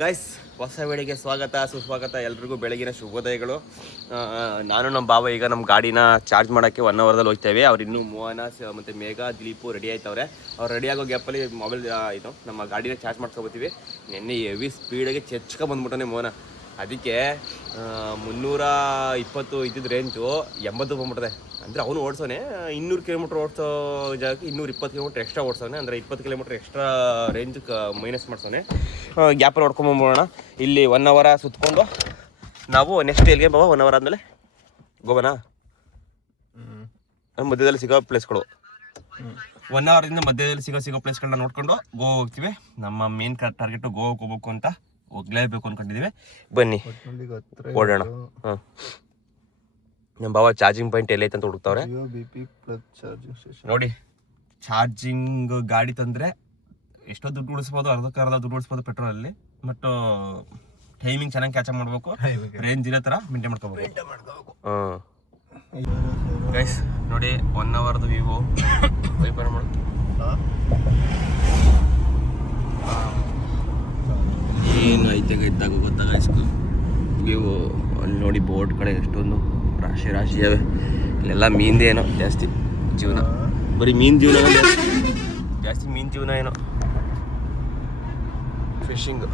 Guys, ಹೊಸ ವೇಳೆಗೆ ಸ್ವಾಗತ ಸುಸ್ವಾಗತ. ಎಲ್ರಿಗೂ ಬೆಳಗಿನ ಶುಭೋದಯಗಳು. ನಾನು ನಮ್ಮ ಬಾಬಾ ಈಗ ನಮ್ಮ ಗಾಡಿನ ಚಾರ್ಜ್ ಮಾಡೋಕ್ಕೆ 1 ಅವರ್ದಲ್ಲಿ ಹೋಗ್ತೇವೆ. ಅವ್ರು ಇನ್ನೂ ಮೋಹನ ಮತ್ತು ಮೇಘ, ದಿಲೀಪು ರೆಡಿ ಆಯ್ತವ್ರೆ. ಅವ್ರು ರೆಡಿ ಆಗೋ ಗ್ಯಾಪಲ್ಲಿ ಮೊಬೈಲ್ ಇದು ನಮ್ಮ ಗಾಡಿನ ಚಾರ್ಜ್ ಮಾಡ್ಕೊಬತ್ತೀವಿ. ನಿನ್ನೆ ಹೆವಿ ಸ್ಪೀಡಾಗಿ ಬಂದ್ಬಿಟ್ಟನೆ ಮೋಹನ. ಅದಕ್ಕೆ 320 ಇದ್ದಿದ್ದು ರೇಂಜು 80 ಬಂದ್ಬಿಟ್ಟಿದೆ. ಅಂದರೆ ಅವನು ಓಡಿಸೋನೆ 200 ಕಿಲೋಮೀಟ್ರ್ ಓಡಿಸೋ ಜಾಗಕ್ಕೆ 220 ಕಿಲೋಮೀಟ್ರ್ ಎಕ್ಸ್ಟ್ರಾ ಓಡಿಸೋನೆ. ಅಂದರೆ 20 ಕಿಲೋಮೀಟ್ರ್ ಎಕ್ಸ್ಟ್ರಾ ರೇಂಜ್ ಮೈನಸ್ ಮಾಡ್ಸೋನೆ. ಗ್ಯಾಪಲ್ಲಿ ಹೊಡ್ಕೊಂಬಂಬೋಣ. ಇಲ್ಲಿ 1 ಅವರ್ ಸುತ್ಕೊಂಡು ನಾವು ನೆಕ್ಸ್ಟ್ ಎಲ್ಲಿಗೆ ಬಾಬಾ 1 ಅವರ್ ಆದಮೇಲೆ ಗೋವಾನಾ ಮಧ್ಯದಲ್ಲಿ ಸಿಗೋ ಪ್ಲೇಸ್ಗಳು 1 ಅವರಿಂದ ಮಧ್ಯದಲ್ಲಿ ಸಿಗೋ ಪ್ಲೇಸ್ಗಳನ್ನ ನೋಡ್ಕೊಂಡು ಗೋವಾ ಹೋಗ್ತೀವಿ. ನಮ್ಮ ಮೇನ್ ಟಾರ್ಗೆಟು ಗೋವಾಕ್ಕೆ ಹೋಗ್ಬೇಕು ಅಂತ ಹೋಗ್ಲೇಬೇಕು ಅಂದ್ಕೊಂಡಿದ್ದೀವಿ. ಬನ್ನಿ ಓಡೋಣ. ಹಾಂ, ನಮ್ಮ ಬಾಬಾ ಚಾರ್ಜಿಂಗ್ ಪಾಯಿಂಟ್ ಎಲ್ಲೈತೆ ಅಂತ ಹುಡುಕ್ತಾವ್ರೆ ನೋಡಿ. ಚಾರ್ಜಿಂಗ್ ಗಾಡಿ ತಂದರೆ ಎಷ್ಟೋ ದುಡ್ಡು ಉಳಿಸ್ಬೋದು, ಅರ್ಧ ದುಡ್ಡು ಉಳಿಸ್ಬೋದು ಪೆಟ್ರೋಲಲ್ಲಿ. ಬಟ್ ಟೈಮಿಂಗ್ ಚೆನ್ನಾಗಿ ಕ್ಯಾಚ್ ಮಾಡಬೇಕು, ರೇಂಜ್ ಇರೋ ಥರ ಮೇಂಟೈನ್ ಮಾಡ್ಕೋಬೇಕು. ಹಾಂ ಗೈಸ್ ನೋಡಿ, 1 ಅವರ್ದು ವಿವೋ ವೈಪರ್ ಮಾಡು. ಏನು ಐತೆ ಇದ್ದಾಗ ಗೊತ್ತಾಗ ವಿವೋ. ಅಲ್ಲಿ ನೋಡಿ ಬೋಟ್ ಕಡೆ ಎಷ್ಟೊಂದು ರಾಶಿ ಇವೆ. ಇಲ್ಲೆಲ್ಲ ಮೀನ್ದೇ ಏನೋ ಜಾಸ್ತಿ ಜೀವನ, ಬರೀ ಮೀನು ಜೀವನ ಜಾಸ್ತಿ ಮೀನು ಜೀವನ ಏನೋ, ಫಿಶಿಂಗ್.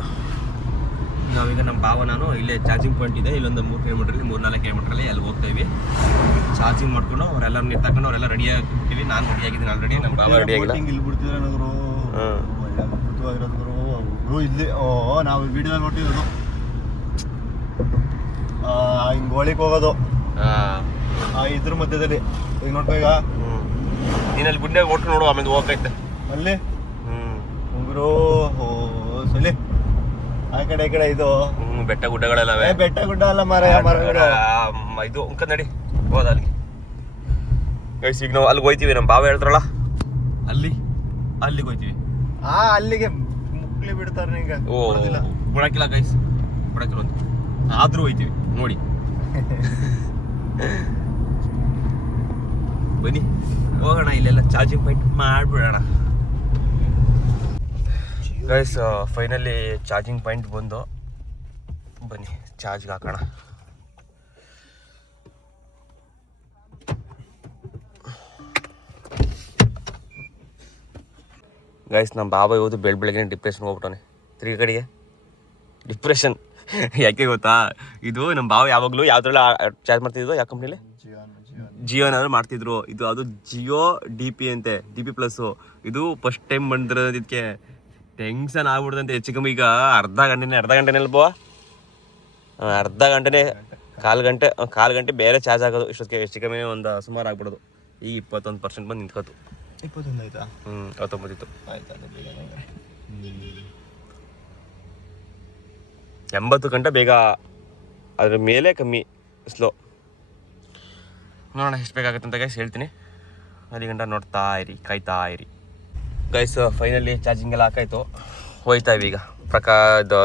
ನಾವೀಗ ನಮ್ಮ ಭಾವ ನಾನು ಇಲ್ಲೇ ಚಾರ್ಜಿಂಗ್ ಪಾಯಿಂಟ್ ಇದೆ, ಇಲ್ಲೊಂದು 3 ಕಿಲೋಮೀಟ್ರಲ್ಲಿ 3-4 ಕಿಲೋಮೀಟ್ರಲ್ಲಿ ಅಲ್ಲಿ ಹೋಗ್ತಾಯಿವಿ. ಚಾರ್ಜಿಂಗ್ ಮಾಡ್ಕೊಂಡು ಅವರೆಲ್ಲರೂ ನಿಂತ್ಕೊಂಡು ಅವರೆಲ್ಲ ರೆಡಿ ಆಗಿರ್ತೀವಿ. ನಾನು ರೆಡಿ ಆಗಿದ್ದೀನಿ ಆಲ್ರೆಡಿ, ನಮ್ಮ ಭಾವ ರೆಡಿ ಆಗಿಲ್ಲ. ಇಲ್ಲಿ ಬಿಡ್ತಿದ್ರೆ ನಗರು ಇಲ್ಲಿ ನಾವು ವಿಡಿಯೋ ನೋಡಿರೋದು ಹಿಂಗೆ ಹೋಳಿಗೆ ಹೋಗೋದು ಇದ್ರ ಮಧ್ಯದಲ್ಲಿ ಈಗ ನೋಡ್ಬೇಕ. ನೀನಲ್ಲಿ ಗುಂಡೆ ಓಟ್ರು ನೋಡು, ಆಮೇಲೆ ಹೋಗೈತೆ ಅಲ್ಲಿ ಉಂಗುರು ಸಲಿ ಆ ಕಡೆ ಈ ಕಡೆ ಇದು ಬೆಟ್ಟ ಗುಡ್ಡಗಳೆಲ್ಲ ಬೆಟ್ಟ ಗುಡ್ಡ ಅಲ್ಲ ಮರಗಳು ಇದು ಉಂಕ ನಡಿ ಹೋದ ಅಲ್ಲಿಗೆ. ಗೈಸ್ ಈಗ ನಾವು ಅಲ್ಲಿಗೆ ಹೋಯ್ತೀವಿ. ನಮ್ಮ ಬಾವ ಹೇಳ್ತಾರಲ್ಲ ಅಲ್ಲಿಗೆ ಹೋಯ್ತೀವಿ. ಅಲ್ಲಿಗೆ ಮುಕ್ಲಿ ಬಿಡ್ತಾರೆ ನಿಂಗೆ. ಓ ಬಿಡಕ್ಕಿಲ್ಲ ಗೈಸ್, ಬಿಡಕ್ಕಿಲ್ಲ ಒಂದು ಆದ್ರೂ ಹೋಯ್ತೀವಿ ನೋಡಿ. ಬನ್ನಿ ಹೋಗೋಣ, ಇಲ್ಲೆಲ್ಲ ಚಾರ್ಜಿಂಗ್ ಪಾಯಿಂಟ್ ಮಾಡಿಬಿಡೋಣ. ಗೈಸ್ ಫೈನಲಿ ಚಾರ್ಜಿಂಗ್ ಪಾಯಿಂಟ್ ಬಂದು, ಬನ್ನಿ ಚಾರ್ಜ್ಗೆ ಹಾಕೋಣ. ಗೈಸ್ ನಮ್ಮ ಬಾಬಾ ಇವತ್ತು ಬೆಳಗ್ಗೆ ಡಿಪ್ರೆಷನ್ ಹೋಗ್ಬಿಟ್ಟವನೆ. 3 ಕಡೆಗೆ ಡಿಪ್ರೆಷನ್ ಯಾಕೆ ಗೊತ್ತಾ? ಇದು ನಮ್ಮ ಬಾವ ಯಾವಾಗಲೂ ಯಾವ್ದ್ರಲ್ಲ ಚಾರ್ಜ್ ಮಾಡ್ತಿದ್ರು, ಯಾವ ಕಂಪ್ನಿಲಿ ಜಿಯೋನಾದ್ರು ಮಾಡ್ತಿದ್ರು. ಅದು ಜಿಯೋ DP ಅಂತೆ, DP ಪ್ಲಸ್ಸು. ಇದು ಫಸ್ಟ್ ಟೈಮ್ ಬಂದಿರೋದಕ್ಕೆ ಟೆನ್ಷನ್ ಆಗ್ಬಿಡ್ದಂತೆ. ಹೆಚ್ಚು ಕಮ್ಮಿ ಈಗ ಅರ್ಧ ಗಂಟೆನೇ ಅಲ್ಬೋ, ಅರ್ಧ ಗಂಟೆನೇ ಕಾಲು ಗಂಟೆ ಬೇರೆ ಚಾರ್ಜ್ ಆಗೋದು. ಇಷ್ಟೊತ್ತಿಗೆ ಹೆಚ್ಚು ಕಮ್ಮಿ ಒಂದು ಸುಮಾರು ಆಗ್ಬಿಡೋದು. ಈಗ 21% ಬಂದು ನಿಂತ್ಕೋತು. 21 ಆಯ್ತಾ? 19 ಇತ್ತು. ಆಯ್ತಾ 80 ಗಂಟೆ ಬೇಗ, ಅದ್ರ ಮೇಲೆ ಕಮ್ಮಿ ಸ್ಲೋ. ನೋಡೋಣ ಎಷ್ಟು ಬೇಕಾಗುತ್ತೆ ಅಂತ ಗೈಸ್ ಹೇಳ್ತೀನಿ. ಅಲ್ಲಿ ಗಂಟ ನೋಡ್ತಾ ಇರಿ, ಕಾಯ್ತಾ ಇರಿ ಗೈಸ್. ಫೈನಲಿ ಚಾರ್ಜಿಂಗ್ ಎಲ್ಲ ಹಾಕಾಯ್ತು, ಹೋಯ್ತಾ ಇವಿ ಈಗ.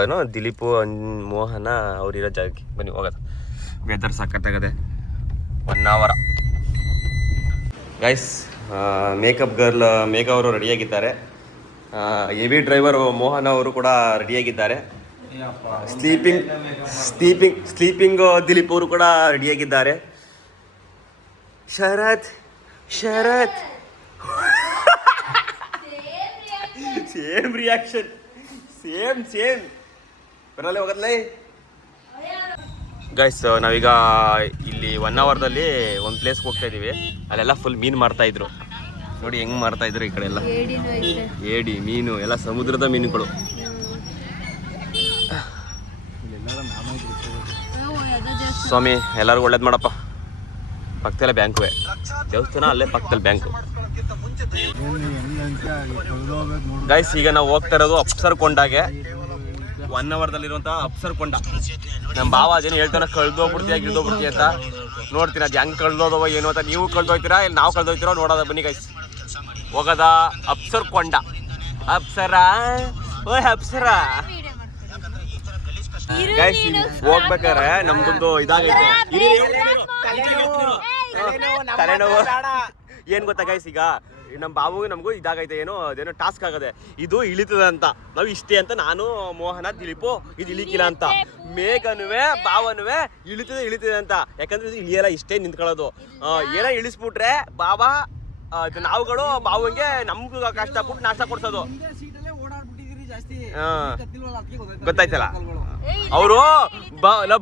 ಏನೋ ದಿಲೀಪು ಮೋಹನ ಅವ್ರಿರೋ ಜಾಗಕ್ಕೆ ಬನ್ನಿ ಹೋಗೋದು. ವೆದರ್ ಸಖತ್ತಾಗದೆ. 1 hour guys. Makeup girl Megha ಅವರು ರೆಡಿಯಾಗಿದ್ದಾರೆ. ಹೆವಿ ಡ್ರೈವರ್ ಮೋಹನ ಅವರು ಕೂಡ ರೆಡಿಯಾಗಿದ್ದಾರೆ. ಸ್ಲೀಪಿಂಗ್ ದಿಲೀಪ್ ಅವರು ಕೂಡ ರೆಡಿಯಾಗಿದ್ದಾರೆ. ಶರತ್ ಸೇಮ್ ರಿಯಾಕ್ಷನ್, ಸೇಮ್ ಬರಲ್ಲ ಹೋಗತ್ಲೇ ಗೈಸ್. ನಾವೀಗ ಇಲ್ಲಿ 1 ಅವರ್ದಲ್ಲಿ ಒಂದು ಪ್ಲೇಸ್ಗೆ ಹೋಗ್ತಾ ಇದೀವಿ. ಅಲ್ಲೆಲ್ಲ ಫುಲ್ ಮೀನು ಮಾರ್ತಾ ಇದ್ರು ನೋಡಿ, ಹೆಂಗ್ ಮಾರ್ತಾ ಇದ್ರು. ಈ ಕಡೆ ಎಲ್ಲ ಏಡಿ ಮೀನು ಎಲ್ಲ ಸಮುದ್ರದ ಮೀನುಗಳು. ಸ್ವಾಮಿ ಎಲ್ಲರಿಗೂ ಒಳ್ಳೇದು ಮಾಡಪ್ಪ. ಪಕ್ಕದಲ್ಲೇ ಬ್ಯಾಂಕುವೆ, ದೇವಸ್ಥಾನ ಅಲ್ಲೇ ಪಕ್ಕದಲ್ಲಿ ಬ್ಯಾಂಕು. ಗೈಸ್ ಈಗ ನಾವು ಹೋಗ್ತಾ ಇರೋದು ಅಪ್ಸರ್ ಕೊಂಡಾಗೆ. 1 ಅವರ್ದಲ್ಲಿರುವಂಥ ಅಪ್ಸರ್ ಕೊಂಡ. ನಮ್ಮ ಭಾವ ಅದೇನು ಹೇಳ್ತಾನೆ, ಗಿಳ್ದೋಗ್ಬಿಡ್ತೀಯ ಅಂತ. ನೋಡ್ತೀನಿ ಅದು ಹೆಂಗೆ ಕಳ್ದೋದವ ಏನು ಅಂತ. ನೀವು ಕಳ್ದೋಯ್ತೀರಾ ಇಲ್ಲ ನಾವು ಕಳ್ದೋಯ್ತೀರೋ ನೋಡೋದ. ಬನ್ನಿ ಗೈಸ್ ಹೋಗೋದ ಅಪ್ಸರ್ ಕೊಂಡ. ಅಪ್ಸರ ಓಯ್ ಅಪ್ಸರ ಗೈಸ್. ಹೋಗ್ಬೇಕಾರೆ ನಮ್ದೊಂದು ಇದಾಗೈತೆ ತಲೆನೋವು. ಏನ್ ಗೊತ್ತಾ ಗೈಸ್, ಈಗ ನಮ್ಮ ಬಾಬುಗೆ ನಮಗೂ ಇದಾಗೈತೆ ಏನೋ ಅದೇನೋ ಟಾಸ್ಕ್ ಆಗದೆ ಇದು ಇಳಿತದೆ ಅಂತ ನಾವು ಇಷ್ಟೇ ಅಂತ ನಾನು ಮೋಹನ ದಿಲೀಪು ಇದು ಇಳಿಕಿಲ್ಲ ಅಂತ ಮೇಘನುವೆ ಬಾವನುವೆ ಇಳಿತದೆ ಅಂತ ಯಾಕಂದ್ರೆ ಇದು ಇಳಿಯಲ್ಲ ಇಷ್ಟೇ ನಿಂತ್ಕೊಳ್ಳೋದು ಏನೋ ಇಳಿಸ್ಬಿಟ್ರೆ ಬಾಬಾ ನಾವುಗಳು ಬಾವಂಗೆ ನಮ್ಗೂ ಕಷ್ಟಪಟ್ಟು ನಾಷ್ಟ ಕೊಡ್ಸೋದು ಗೊತ್ತಾಯ್ತಲ್ಲ ಅವರು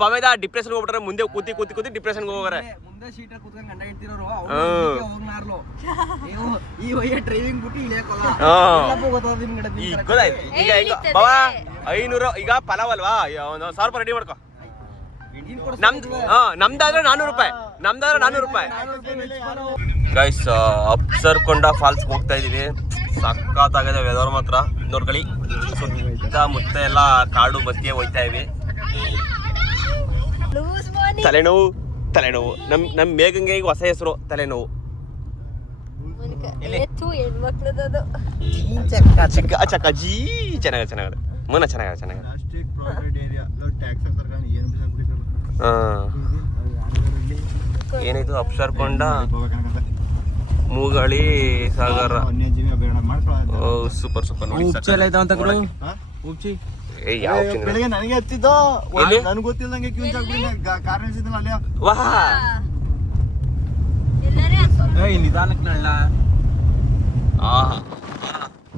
ಬಾಮೇದ ಡಿಪ್ರೆಷನ್ ಹೋಗ್ಬಿಟ್ರೆ ಮುಂದೆ ಕೂತಿ ಡಿಪ್ರೆಷನ್ಗೆ ಹೋಗಾರೆ ಈಗ ಬಾಬಾ 500 ಈಗ ಪಲಾವ್ ಅಲ್ವಾ 1000 ರೂಪಾಯಿ ರೆಡಿ ಮಾಡ್ಕೊ ನಮ್ದಾದ್ರೆ 400 ರೂಪಾಯಿ ಗೈಸ್ ಅಪ್ಸರ್ಕೊಂಡ ಫಾಲ್ಸ್ ಹೋಗ್ತಾ ಇದೀವಿ ಸಕ್ಕತ್ತಾಗಿದೆ ವೆದರ್ ಮಾತ್ರ ನೋಡ್ಕೊಳ್ಳಿ ಸುತ್ತಮುತ್ತ ಎಲ್ಲ ಕಾಡು ಬತ್ತಿಗೆ ಹೋಗ್ತಾ ಇವಿ ತಲೆನೋವು ನಮ್ ಮೇಘಂಗೆ ಈಗ ಹೊಸ ಹೆಸರು ತಲೆನೋವು ಚಕ್ಕಜಿ ಚೆನ್ನಾಗಿದೆ ಮನ ಚೆನ್ನಾಗಿದೆ ಏನಿದು ಅಪ್ಸರ್ಕೊಂಡ ಮೂಗಳಿ ಸಾಗರ ಸೂಪರ್ ನೋಡಿ ಬೆಳಿಗ್ಗೆ ನನಗೆ ಹತ್ತಿದ್ದು ನನಗೆ ಗೊತ್ತಿಲ್ಲದಂಗೆ ಕ್ಯೂನ್ ಕಾರಣ ಅಲ್ಲೇ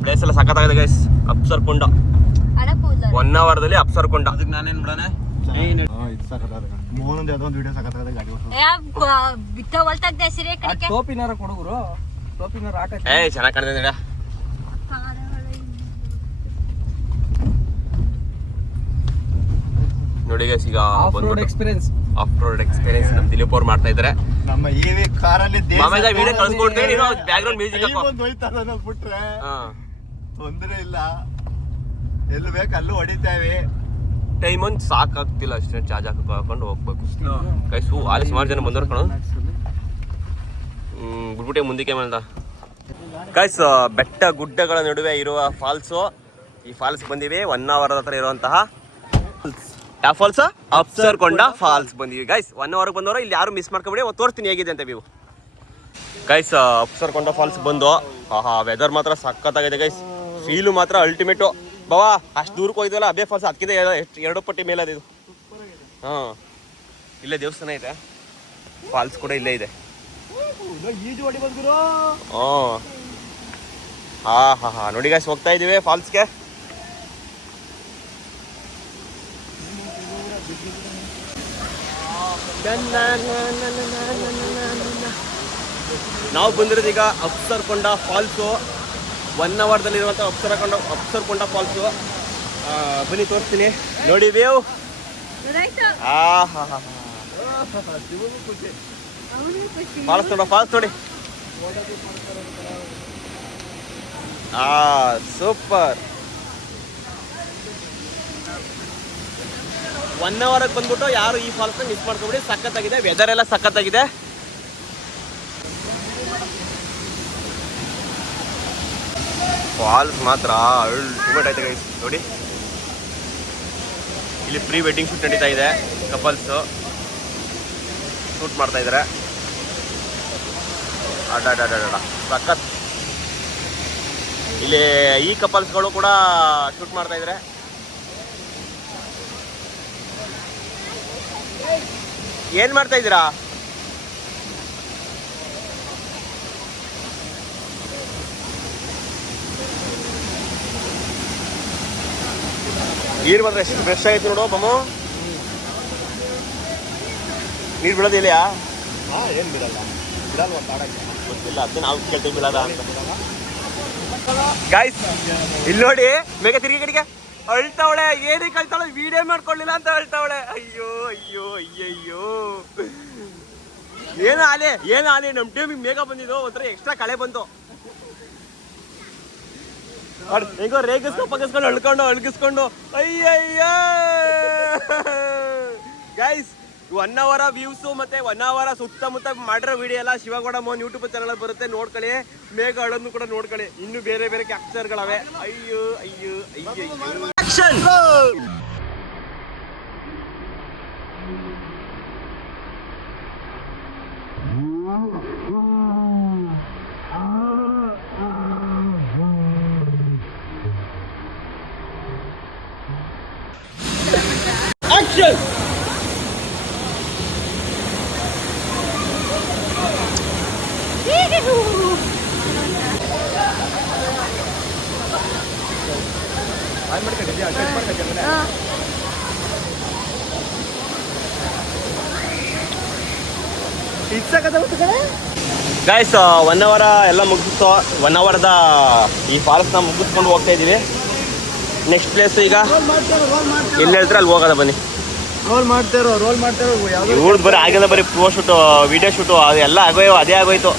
ಪ್ಲೇಸ್ ಎಲ್ಲ ಸಖತ್ತಾಗಿದೆ ಗೈಸ್ ಅಪ್ಸರ್ಕೊಂಡ 1 ಅವರ್ದಲ್ಲಿ ಅಪ್ಸರ್ಕೊಂಡ ಅದಕ್ಕೆ ನಾನೇನ್ ಬಿಡೋಣ ಮೋಹನ್ ಯಾವ್ದೊಂದು ವಿಡಿಯೋ ಸಖತ್ತಾಗಿದೆ ಗಾಡಿ ಚೆನ್ನಾಗಿ ಕಾಣ್ತಿದೆ ನೋಡಿ ಗೈಸ್ ಈಗ ಆಫ್ ರೋಡ್ ಎಕ್ಸ್ಪೀರಿಯನ್ಸ್ ನಮ್ ದಿಲೀಪ್ ಅವ್ರು ಮಾಡ್ತಾ ಇದಾರೆ ನಮ್ಮ EV ಕಾರಲ್ಲಿ ಮಾಮೇದ ವಿಡಿಯೋ ಕಳ್ಸ್ಕೊಡ್ತೀನಿ ನೀನು ಬ್ಯಾಕ್ ಗ್ರೌಂಡ್ ಮ್ಯೂಸಿಕ್ ಬಿಟ್ರೆ ತೊಂದ್ರೆ ಇಲ್ಲ ಎಲ್ಲಿ ಬೇಕು ಅಲ್ಲೂ ಹೊಡಿತೇವೆ ಟೈಮ್ ಒಂದು ಸಾಕಾಗ್ತಿಲ್ಲ ಅಷ್ಟೇ ಚಾರ್ಜ್ ಹಾಕೊಂಡು ಹೋಗ್ಬೇಕು ಗೈಸ್ ಅಲ್ಲಿ ಸುಮಾರು ಜನ ಬಂದವ್ರು ಕಣೋ ಬಿಟ್ಬಿಟ್ಟೆ ಮುಂದಕ್ಕೆ ಬಂದ ಗೈಸ್ ಬೆಟ್ಟ ಗುಡ್ಡಗಳ ನಡುವೆ ಇರುವ ಫಾಲ್ಸು ಈ ಫಾಲ್ಸ್ ಬಂದಿವಿ 1 ಅವರ್ ಹತ್ರ ಇರುವಂತಹ ಯಾವ ಫಾಲ್ಸ್ ಅಪ್ಸರ್ಕೊಂಡ ಫಾಲ್ಸ್ ಬಂದಿವಿ ಗೈಸ್ 1 ಅವರ್ಗೆ ಬಂದವರು ಇಲ್ಲಿ ಯಾರು ಮಿಸ್ ಮಾಡ್ಕೊಬೇಡಿ ತೋರಿಸ್ತೀನಿ ಹೇಗಿದೆ ಅಂತ ವ್ಯೂ ಗೈಸ್ ಅಪ್ಸರ್ಕೊಂಡ ಫಾಲ್ಸ್ ಬಂದು ವೆದರ್ ಮಾತ್ರ ಸಖತ್ತಾಗಿದೆ ಗೈಸ್ ಫೀಲು ಮಾತ್ರ ಅಲ್ಟಿಮೇಟು ಬಾವಾ ಅಷ್ಟು ದೂರಕ್ಕೆ ಹೋಯ್ತವಲ್ಲ ಅದೇ ಫಾಲ್ಸ್ ಅದಕ್ಕಿಂತ 2 ಪಟ್ಟಿ ಮೇಲೆ ಅದು ಇಲ್ಲೇ ದೇವಸ್ಥಾನ ಇದೆ ಫಾಲ್ಸ್ ಕೂಡ ಇಲ್ಲೇ ಇದೆ ನೋಡಿ ಗೈಸ್ ಹೋಗ್ತಾ ಇದೀವಿ ಫಾಲ್ಸ್ಗೆ ನಾವು ಬಂದಿರೋದು ಈಗ ಅಪ್ಸರ್ಕೊಂಡ ಫಾಲ್ಸು 1 ಅವರ್ದಲ್ಲಿರುವಂಥ ಅಪ್ಸರ್ಕೊಂಡ ಫಾಲ್ಸು ಬನ್ನಿ ತೋರಿಸ್ತೀನಿ ನೋಡಿ ವ್ಯೂ ಫಾಲ್ಸ್ ನೋಡಿ ಸೂಪರ್ 1 ಅವರ್ಗೆ ಬಂದ್ಬಿಟ್ಟು ಯಾರು ಈ ಫಾಲ್ಸ್ನ ಮಿಸ್ ಮಾಡ್ಕೊಬಿಡಿ ಸಖತ್ತಾಗಿದೆ ವೆದರ್ ಎಲ್ಲ ಸಖತ್ತಾಗಿದೆ ಫಾಲ್ಸ್ ಮಾತ್ರ ಅಲ್ಟಿಮೇಟ್ ಐತೆ ಗೈಸ್ ನೋಡಿ ಇಲ್ಲಿ ಪ್ರೀ ವೆಡ್ಡಿಂಗ್ ಶೂಟ್ ನಡೀತಾ ಇದೆ ಕಪಲ್ಸ್ ಶೂಟ್ ಮಾಡ್ತಾ ಇದ್ದಾರೆ ಸಖತ್ ಇಲ್ಲಿ ಈ ಕಪಲ್ಸ್ಗಳು ಕೂಡ ಶೂಟ್ ಮಾಡ್ತಾ ಇದ್ದಾರೆ ಏನ್ ಮಾಡ್ತಾ ಇದ್ದೀರಾ ನೀರು ಮಾತ್ರ ಎಷ್ಟು ಫ್ರೆಶ್ ಆಯ್ತು ನೋಡು ಬಮ್ಮು ನೀರು ಬಿಡೋದು ಇಲ್ಲಿಯಾ ಏನು ಬಿಡಲ್ಲ ಗೊತ್ತಿಲ್ಲ ಅದಕ್ಕೆ ನಾವು ಕೇಳ್ತೀವಿ ಬಿಡಲ್ಲ ಅಂತ ಗಾಯ್ಸ್ ಇಲ್ಲಿ ನೋಡಿ ಮೇಘ ತಿರುಗಿ ಕಡೆಗೆ ಅಳ್ತಾವಳೆ ಏನಕ್ಕೆ ಅಳ್ತಾವಳೆ ವಿಡಿಯೋ ಮಾಡ್ಕೊಳ್ಳಿಲ್ಲ ಅಂತ ಅಳ್ತಾವಳೆ ಅಯ್ಯೋ ಏನು ಆಲೆ ನಮ್ಮ ಟೀಮಿಗೆ ಮೇಘ ಬಂದಿದ್ದು ಒಂಥರ ಎಕ್ಸ್ಟ್ರಾ ಕಳೆ ಬಂತು ಹೆಂಗೋ ರೇಗಿಸ್ಕೊಂಡು ಅಳ್ಗಿಸ್ಕೊಂಡು ಅಯ್ಯಯ್ಯ ಗೈಸ್ 1 ಅವರ್ ವ್ಯೂಸು ಮತ್ತೆ 1 ಅವರ್ ಸುತ್ತಮುತ್ತ ಮಾಡಿರೋ ವಿಡಿಯೋ ಎಲ್ಲ ಶಿವಗೌಡ ಮೋಹನ್ ಯೂಟ್ಯೂಬ್ ಚಾನಲ್ ಬರುತ್ತೆ ನೋಡ್ಕೊಳ್ಳಿ ಮೇಘ ಅಳೋದನ್ನು ಕೂಡ ನೋಡ್ಕೊಳ್ಳಿ ಇನ್ನು ಬೇರೆ ಕ್ಯಾಪ್ಚರ್ಗಳವೆ ಅಯ್ಯೋ ಆಕ್ಷನ್ ಆಕ್ಷನ್. ಗೈಸ್ 1 ಅವರ್ ಎಲ್ಲ ಮುಗಿಸ್ತು. 1 ಅವರ್ದ ಈ ಫಾಲ್ಸ್ನ ಮುಗಿಸ್ಕೊಂಡು ಹೋಗ್ತಾ ಇದೀವಿ. ನೆಕ್ಸ್ಟ್ ಪ್ಲೇಸ್ ಈಗ ಎಲ್ಲಿ ಹೇಳ್ತಾರೆ ಅಲ್ಲಿ ಹೋಗೋದ ಬನ್ನಿ. ರೋಲ್ ಮಾಡ್ತಾರೋ ಇವ್ರದ್ದು ಬರೀ ಆಗಿಲ್ಲ, ಬರೀ ಪ್ರೋ ಶೂಟು ವಿಡಿಯೋ ಶೂಟು ಅದೆಲ್ಲ ಆಗೋಯ್ತು, ಅದೇ ಆಗೋಯ್ತು.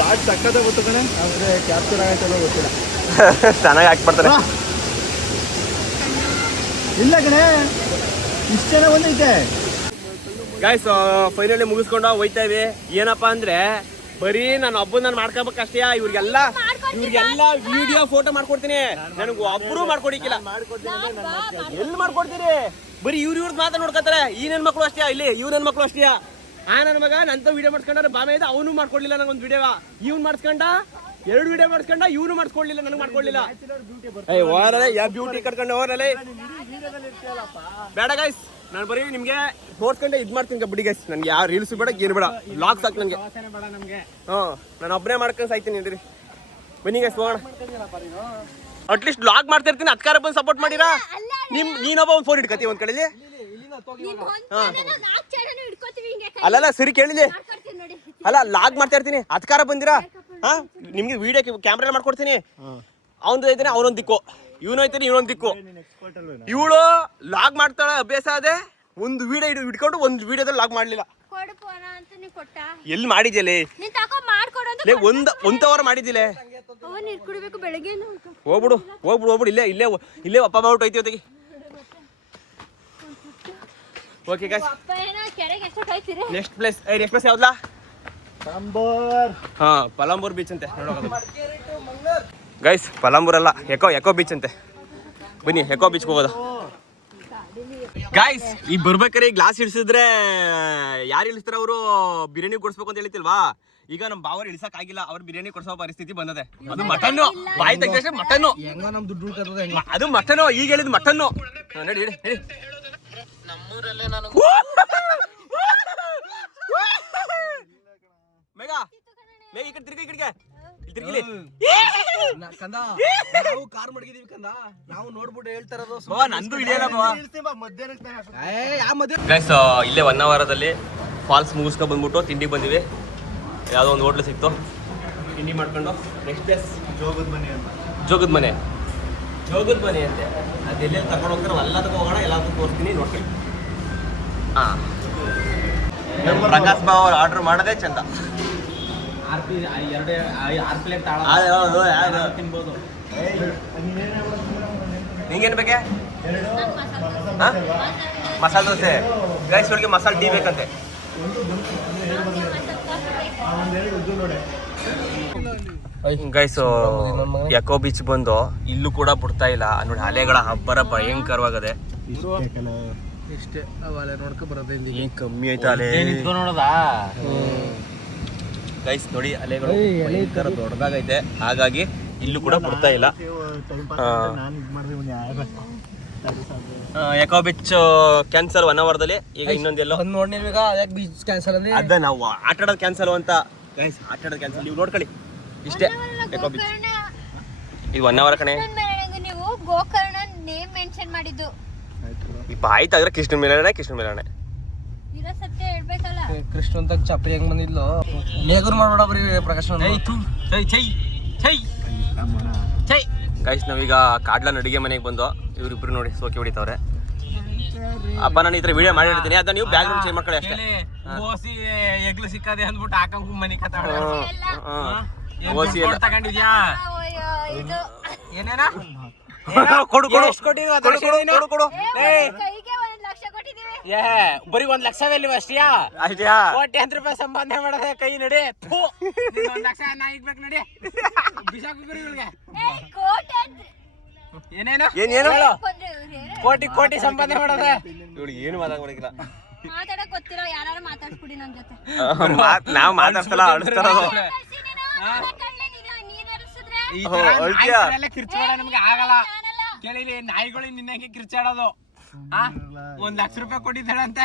ಲಾಟ್ ಸಕ್ಕತ್ತಾಗಿ ಗೊತ್ತು ಕಣೆ, ಆದರೆ ಕ್ಯಾಪ್ಚರ್ ಆಗೈತಲ್ಲ ಗೊತ್ತಿಲ್ಲ. ಚೆನ್ನಾಗಿ ಹಾಕ್ಬಿಡ್ತಾರೆ. ಇಲ್ಲ ಕಣೆ, ಇಷ್ಟು ಜನ ಬಂದೈತೆ. ಗೈಸ್ ಫೈನಲಿ ಮುಗಿಸ್ಕೊಂಡು ಹೋಯ್ತಾ ಇವಿ. ಏನಪ್ಪಾ ಅಂದ್ರೆ ಬರೀ ನಾನು ಒಬ್ಬನ ಮಾಡ್ಕೋಬೇಕಷ್ಟೇ. ಇವ್ರಿಗೆಲ್ಲ ವಿಡಿಯೋ ಫೋಟೋ ಮಾಡ್ಕೊಡ್ತೀನಿ. ನನಗೆ ಒಬ್ಬರು ಮಾಡ್ಕೊಡಿಕ್ಕಿಲ್ಲ. ಎಲ್ಲಿ ಮಾಡ್ಕೊಡ್ತೀರಿ? ಬರೀ ಇವ್ರದ್ದು ಮಾತ್ರ ನೋಡ್ಕೊತಾರೆ. ಈ ನನ್ನ ಮಕ್ಕಳು ಅಷ್ಟೇ, ಇಲ್ಲಿ ಇವ್ ನನ್ನ ಮಕ್ಕಳು ಅಷ್ಟೇ. ನನ್ನ ಮಗ ನಂತ ವಿಡಿಯೋ ಮಾಡ್ಸ್ಕೊಂಡ್ರೆ ಬಾಮೆ ಇದೆ, ಅವನು ಮಾಡ್ಕೊಡ್ಲಿಲ್ಲ ನಂಗೊಂದು ವಿಡಿಯೋ. ಇವ್ನು ಮಾಡಿಸ್ಕೊಂಡ 2 ವಿಡಿಯೋ ಮಾಡಿಸ್ಕೊಂಡ, ಇವನು ಮಾಡಿಸ್ಕೊಡ್ಲಿಲ್ಲ, ನನಗೆ ಮಾಡ್ಕೊಡ್ಲಿಲ್ಲ. ಬ್ಯೂಟಿ ಕಟ್ಕೊಂಡು ಹೋರಲ್ಲ ಬೇಡ ಗೈಸ್. ನಾನು ಬರೀ ನಿಮ್ಗೆ ತೋರ್ಸ್ಕೊಂಡೆ ಇದ್ ಮಾಡ್ತೀನಿ ಬಿಡಿ ಗೈಸ್. ನನ್ಗೆ ಯಾವ ರೀಲ್ಸ್ ಬೇಡ, ಏನು ಬೇಡ, ಲಾಗ್ ಸಾಕು ನನಗೆ. ನಾನು ಒಬ್ಬನೇ ಮಾಡ್ಕೊಂಡು ಸಾಯ್ತೀನಿ ಅಂದ್ರಿ. ಬನ್ನಿ ಗೈಸ್ ಹೋಗೋಣ. ಅಟ್ಲೀಸ್ಟ್ ಲಾಗ್ ಮಾಡ್ತಾ ಇರ್ತೀನಿ, ಅದಕ್ಕಾರ ಬಂದು ಸಪೋರ್ಟ್ ಮಾಡಿರಾ. ನೀನೊಬ್ಬ ಒಂದು ಫೋನ್ ಇಟ್ಕತಿ ಒಂದ್ ಕಡೆಲಿ. ಅಲ್ಲಲ್ಲ ಸರಿ ಕೇಳಿಲಿ, ಅಲ್ಲ ಲಾಗ್ ಮಾಡ್ತಾ ಇರ್ತೀನಿ, ಅದಕ್ಕಾರ ಬಂದಿರಾ. ನಿಮ್ಗೆ ವಿಡಿಯೋ ಕ್ಯಾಮ್ರಾ ಮಾಡ್ಕೊಡ್ತೀನಿ. ಅವನು ಐತಾನೆ ಅವನೊಂದು ದಿಕ್ಕು, ಇವನು ಐತಾನೆ ಇವನೊಂದು ದಿಕ್ಕು. ಇವಳು ಲಾಗ್ ಮಾಡ್ತಾಳೆ, ಅಭ್ಯಾಸ ಅದೇ. ಒಂದು ವಿಡಿಯೋ ಇಟ್ಕೊಂಡು ಒಂದು ವಿಡಿಯೋದಲ್ಲಿ ಲಾಗ್ ಮಾಡ್ಲಿಲ್ಲ. ಎಲ್ಲಿ ಮಾಡಿದ್ಯಲೇ? ಒಂದ್ ಅವರ್ ಮಾಡಿದ್ದಿಲ್ಲ. ಹೋಗ್ಬಿಡು ಇಲ್ಲೇ ಅಪ್ಪ ಮಾಡ್ಬಿಟ್ಟು ಐತಿ ಹೊತ್ತಿಗೆ. ಓಕೆ ಗೈಸ್, ನೆಕ್ಸ್ಟ್ ಪ್ಲೇಸ್ ಯಾವ್ದಾ? ಪಲಂಬೂರ್ ಬೀಚ್ ಅಂತೆ. ಗೈಸ್ ಪಲಂಬೂರ್ ಅಲ್ಲ, ಎಕೋ ಬೀಚ್ ಅಂತೆ. ಬನ್ನಿ ಎಕೋ ಬೀಚ್ ಹೋಗೋದು. ಗಾಯ್ಸ್ ಈಗ ಬರ್ಬೇಕಾರೆ ಗ್ಲಾಸ್ ಇಳಿಸಿದ್ರೆ ಯಾರು ಇಳಿಸ್ತಾರ? ಅವರು ಬಿರಿಯಾನಿ ಕೊಡ್ಸ್ಬೇಕು ಅಂತ ಹೇಳಿತಿಲ್ವಾ? ಈಗ ನಮ್ ಬಾವರು ಇಳಿಸಕ್ ಆಗಿಲ್ಲ, ಅವ್ರು ಬಿರಿಯಾನಿ ಕೊಡ್ಸೋ ಪರಿಸ್ಥಿತಿ ಬಂದದೆ. ಅದು ಮಟನ್ನು, ಬಾಯಿ ತೆಗ್ದಷ್ಟೇ ಮಟನ್ನು. ಅದು ಮಟನ್ನು, ಈಗ ಹೇಳಿದ್ ಮಟನ್ನು. ನಡಿ ಮೇಘ ಈ ಕಡೆ ತಿರ್ಗಿ, ಈ ಕಡೆಗೆ ತಿರ್ಗಿಲಿ. ನಾವು ಕಾರ್ ಮಡಗಿದೀವಿ ಕಂದ, ನಾವು ನೋಡ್ಬಿಟ್ಟು ಹೇಳ್ತಾರದು. ನಂದು ಹಿಡಿಯಲ್ಲ ಗೈಸ್. ಇಲ್ಲೇ 1 ಅವರದಲ್ಲಿ ಫಾಲ್ಸ್ ಮುಗಿಸ್ಕೊಂಡು ಬಂದ್ಬಿಟ್ಟು ತಿಂಡಿಗೆ ಬಂದಿವಿ. ಯಾವುದೋ ಒಂದು ಹೋಟ್ಲು ಸಿಕ್ತು, ತಿಂಡಿ ಮಾಡ್ಕೊಂಡು ನೆಕ್ಸ್ಟ್ ಪ್ಲೇಸ್ ಜೋಗದ ಮನೆ ಅಂತೆ. ಅದೆಲ್ಲೆಲ್ಲಿ ಕರ್ಕೊಂಡು ಹೋಗ್ತಾರೆ ಎಲ್ಲದಕ್ಕೂ ಹೋಗೋಣ, ಎಲ್ಲದಕ್ಕೂ ತೋರಿಸ್ತೀನಿ, ನೋಡ್ತೀನಿ. ಪ್ರಕಾಶ್ ಬಾಬು ಅವ್ರು ಆರ್ಡರ್ ಮಾಡೋದೇ ಚಂದ. ತಿನ್ಬೋದು. ನಿಂಗೇನು ಬೇಕೆ? ಮಸಾಲೆ ದೋಸೆ. ಗೈಸ್ ಇವಳಿಗೆ ಮಸಾಲೆ ಟೀ ಬೇಕಂತೆ. ಗೈಸ್ ಎಕೋ ಬೀಚ್ ಬಂದು ಇಲ್ಲೂ ಕೂಡ ಬಿಡ್ತಾ ಇಲ್ಲ ನೋಡಿ. ಅಲೆಗಳ ಅಬ್ಬರ ಭಯಂಕರವಾಗದೆ. ಇಷ್ಟೇ ಅಲೆ ನೋಡ್ಕೊ ಬರೋದೇ. ಏನ್ ಕಮ್ಮಿ ಆಯ್ತಾ ಅಲೆ ನೋಡೋದಾ ಗೈಸ್? ನೋಡಿ ಅಲೆಗಳು ಭಯಂಕರ ದೊಡ್ಡದಾಗೈತೆ, ಹಾಗಾಗಿ ಇಲ್ಲೂ ಕೂಡ ಬಿಡ್ತಾ ಇಲ್ಲ. ಎಕೋ ಬೀಚ್ ಕ್ಯಾನ್ಸಲ್ 1 ಅವರ್ದಲ್ಲಿ. ಈಗ ಇನ್ನೊಂದೆಲ್ಲೋ ನೋಡ್ನಿಲ್ವೀಗ ಯಾಕೆ ಬೀಚ್ ಕ್ಯಾನ್ಸಲ್ ಅಂದ್ರೆ ಅದ ನಾವು ಆಟ ಆಡೋದು ಕ್ಯಾನ್ಸಲ್ ಅಂತ. ಗೈಸ್ ಆಟ ಆಡೋದು ಕ್ಯಾನ್ಸಲ್, ನೀವು ನೋಡ್ಕೊಳ್ಳಿ. ಇಷ್ಟೇ ಎಕೋ ಬೀಚ್. ಇದು 1 ಅವರ್ ಕಣೆ. ನೀವು ಗೋಕರ್ಣ ನೇಮ್ ಮೆನ್ಷನ್ ಮಾಡಿದ್ದು ಬಾಯಿ ತೆಗ್ರೆ ಕೃಷ್ಣ ಮೇಲನೆ ಇರೋ ಸತ್ಯ ಹೇಳ್ಬೇಕಲ್ಲ. ಕೃಷ್ಣ ಅಂತ ಚಪ್ರಿ ಹೆಂಗ್ ಬಂದಿದ್ಲು. ಮೇಗೂರ್ ಮಾಡ್ಬೇಡ ಬರೀ ಪ್ರಕಾಶ್. ಗೈಸ್ ನಾವೀಗ ಕಾಡ್ಲನ್ ಅಡಿಗೆ ಮನೆಗೆ ಬಂದು ಇವ್ರಿಬ್ರು ನೋಡಿ ಸೋಕಿ ಹೊಡಿತಾವ್ರೆ. ಅಪ್ಪ ನಾನು ಈ ತರ ವಿಡಿಯೋ ಮಾಡಿರ್ತೀನಿ, ಅದನ್ನ ನೀವು ಬ್ಯಾಗ್ ಚೇಂಜ್ ಮಾಡ್ಕೊಳ್ಳಿ ಅಷ್ಟೇ. ಎಗ್ಲು ಸಿಕ್ಕದೆ ಅಂದ್ಬಿಟ್ಟು ಹಾಕಂಗ್ ಮನಿ ಕತಾಳ. ಓಸಿ ಎಲ್ಲ ತಗೊಂಡಿದ್ಯಾ? ಇದು ಏನೇನ ಕೊಡು ಕೈಗೆ 1 ಲಕ್ಷ ಕೊಟ್ಟಿದೀವಿ. ಬರೀ 1 ಲಕ್ಷವೇ ಅಷ್ಟೇ. ಕೋಟ್ಯಾಂತರ ರೂಪಾಯಿ ಸಂಪಾದನೆ ಮಾಡದೆ ಕೈ ನಡಿ. 1 ಲಕ್ಷ ನಾ ಇಡ್ಬೇಕು ನಡಿ. ಬಿಸಾಕುಗಳಿಗೆ ಏನೇನು ಕೋಟಿ ಸಂಪಾದನೆ ಮಾಡದೆ. ಇವಳಿಗೆ ಏನು ಮಾತಾಡ್ಕೊಳಕಿಲ್ಲ, ಮಾತಾಡಕ್ ಗೊತ್ತಿರೋ ಯಾರು ಮಾತಾಡ್ಸ್ಬಿಡಿ ನನ್ ಜೊತೆ. ನಾವ್ ಮಾತಾಡ್ತಲ್ಲ ಅಳಿಸ್ತಾರದು. ಈ ತರ ಕಿರ್ಚಬೇಡ, ನಮ್ಗೆ ಆಗಲ್ಲ. ಕೇಳಿಲಿ ನಾಯಿಗಳು ನಿನ್ನಂಗೆ ಕಿರ್ಚಾಡೋದು. 1 ಲಕ್ಷ ರೂಪಾಯಿ ಕೊಟ್ಟಿದ್ದಾಳಂತೆ.